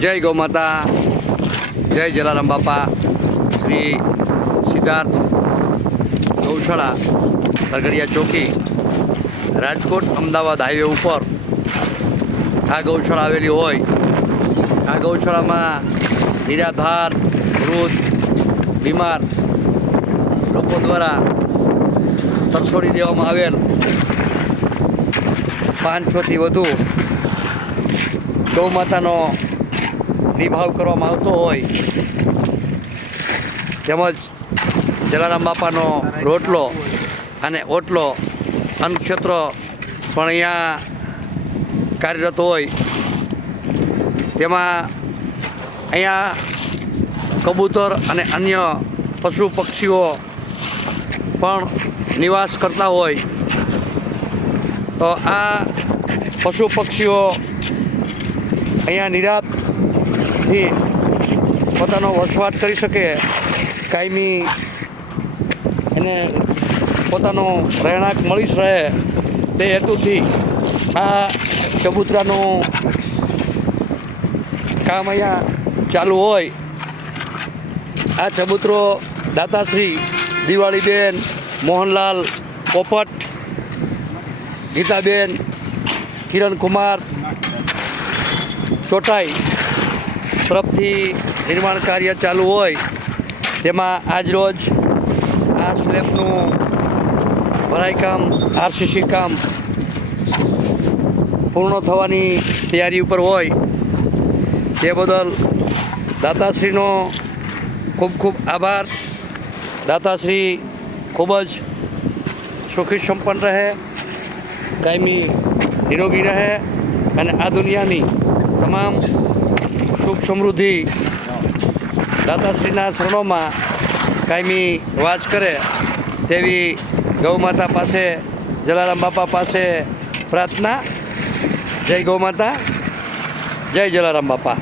જય ગૌ માતા, જય જલારામ બાપા. શ્રી સિદ્ધાર્થ ગૌશાળા સરગડિયા ચોકી, રાજકોટ અમદાવાદ હાઈવે ઉપર આ ગૌશાળા આવેલી હોય. આ ગૌશાળામાં નિરાધાર, વૃદ્ધ, બીમાર લોકો દ્વારા તરછોડી દેવામાં આવેલ 500થી વધુ ગૌ માતાનો નિભાવ કરવામાં આવતો હોય. તેમજ જલારામ બાપાનો રોટલો અને ઓટલો અન્નક્ષેત્ર પણ અહીંયા કાર્યરત હોય. તેમાં અહીંયા કબૂતર અને અન્ય પશુ પક્ષીઓ પણ નિવાસ કરતા હોય. તો આ પશુ પક્ષીઓ અહીંયા નિરાંતથી પોતાનો વસવાટ કરી શકે, કાયમી એને પોતાનો રહેણાંક મળી રહે તે હેતુથી આ ચબૂતરાનું કામ અહીંયા ચાલુ હોય. આ ચબૂતરો દાતાશ્રી દિવાળીબેન, મોહનલાલ પોપટ, ગીતાબેન, કિરણકુમાર ચોટાઈ તરફથી નિર્માણ કાર્ય ચાલુ હોય. તેમાં આજરોજ આ સ્લેબનું ભરાઈ કામ, આરસીસી કામ પૂર્ણ થવાની તૈયારી ઉપર હોય. તે બદલ દાતાશ્રીનો ખૂબ ખૂબ આભાર. દાતાશ્રી ખૂબ જ સુખી સંપન્ન રહે, કાયમી નિરોગી રહે અને આ દુનિયાની તમામ સુખ સમૃદ્ધિ દાતાશ્રીના શરણોમાં કાયમી વાસ કરે તેવી ગૌ માતા પાસે, જલારામ બાપા પાસે પ્રાર્થના. જય ગૌ માતા, જય જલારામ બાપા.